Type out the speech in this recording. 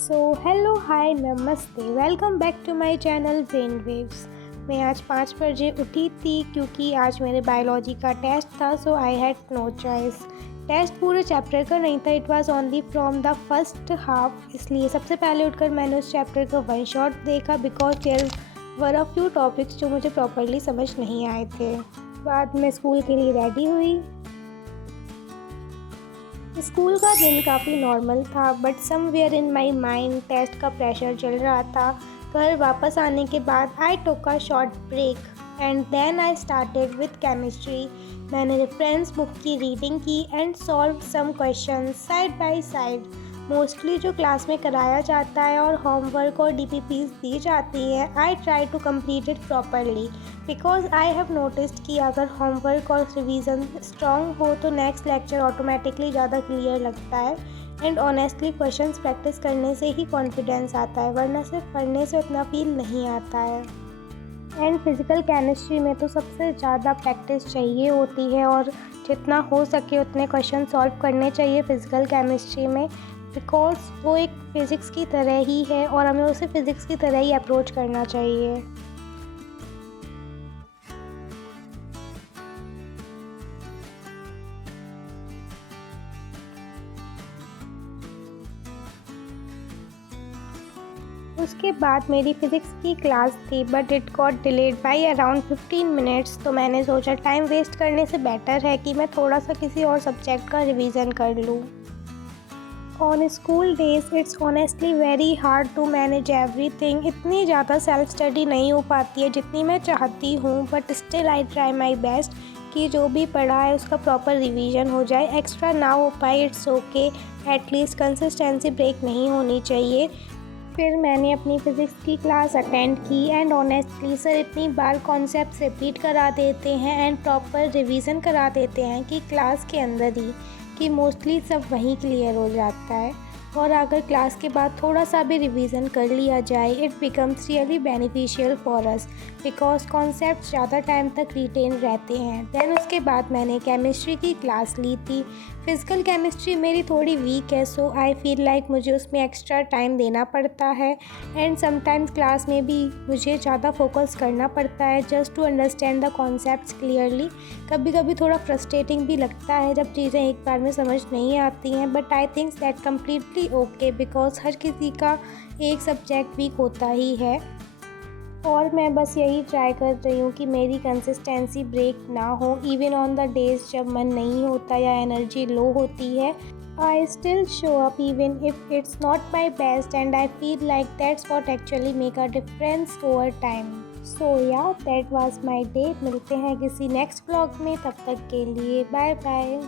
सो hello hi नमस्ते, welcome back to my channel brain waves. मैं आज 5 बजे उठी थी क्योंकि आज मेरे बायोलॉजी का टेस्ट था। So I had no choice. Test पूरे चैप्टर का नहीं था, it was only from the first half. इसलिए सबसे पहले उठकर मैंने उस चैप्टर का वन शॉट देखा because there were a few topics जो मुझे प्रॉपरली समझ नहीं आए थे। बाद में स्कूल के लिए रेडी हुई। स्कूल का दिन काफ़ी नॉर्मल था but somewhere in my mind test का प्रेशर चल रहा था। घर वापस आने के बाद I took a short break and then I started with chemistry. मैंने रेफरेंस बुक की रीडिंग की and solve some question side by side. Mostly जो क्लास में कराया जाता है और होमवर्क और डीपीपीज दी जाती है, I try to complete it properly because I have noticed कि अगर होमवर्क और रिवीजन स्ट्रॉन्ग हो तो नेक्स्ट लेक्चर ऑटोमेटिकली ज़्यादा क्लियर लगता है। एंड ऑनेस्टली क्वेश्चंस प्रैक्टिस करने से ही कॉन्फिडेंस आता है, वरना सिर्फ पढ़ने से उतना फील नहीं आता है। एंड फिज़िकल केमिस्ट्री में तो सबसे ज़्यादा प्रैक्टिस चाहिए होती है और जितना हो सके उतने क्वेश्चन सॉल्व करने चाहिए फ़िज़िकल केमिस्ट्री में, बिकॉज वो एक फ़िज़िक्स की तरह ही है और हमें उसे फ़िज़िक्स की तरह ही अप्रोच करना चाहिए। उसके बाद मेरी फ़िज़िक्स की क्लास थी but it got delayed by around 15 minutes. तो मैंने सोचा टाइम वेस्ट करने से बेटर है कि मैं थोड़ा सा किसी और सब्जेक्ट का रिवीजन कर लूँ। On school days it's honestly very hard to manage everything. इतनी ज़्यादा सेल्फ स्टडी नहीं हो पाती है जितनी मैं चाहती हूँ, but still I try my best कि जो भी पढ़ा है उसका प्रॉपर रिवीजन हो जाए। एक्स्ट्रा ना हो पाए it's okay, at least consistency break नहीं होनी चाहिए। फिर मैंने अपनी फ़िज़िक्स की क्लास अटेंड की एंड ऑनेस्टली सर इतनी बार कॉन्सेप्ट रिपीट करा देते हैं एंड प्रॉपर रिवीजन करा देते हैं कि क्लास के अंदर ही कि मोस्टली सब वहीं क्लियर हो जाता है। और अगर क्लास के बाद थोड़ा सा भी रिवीजन कर लिया जाए it becomes really beneficial for us because concept ज़्यादा टाइम तक रिटेन रहते हैं। दैन उसके बाद मैंने केमिस्ट्री की क्लास ली थी। फ़िज़िकल केमिस्ट्री मेरी थोड़ी वीक है, सो आई फील लाइक मुझे उसमें एक्स्ट्रा टाइम देना पड़ता है एंड समटाइम्स क्लास में भी मुझे ज़्यादा फोकस करना पड़ता है just to understand the concepts clearly. कभी कभी थोड़ा फ्रस्ट्रेटिंग भी लगता है जब चीज़ें एक बार में समझ नहीं आती हैं, but I think that completely okay because हर किसी का एक सब्जेक्ट वीक होता ही है। और मैं बस यही ट्राई कर रही हूँ कि मेरी कंसिस्टेंसी ब्रेक ना हो इवन ऑन द डेज जब मन नहीं होता या एनर्जी लो होती है। I still show up even if it's not my best and I feel like that's what actually make a difference over time. So yeah that was my day. मिलते हैं किसी नेक्स्ट व्लॉग में, तब तक के लिए बाय बाय।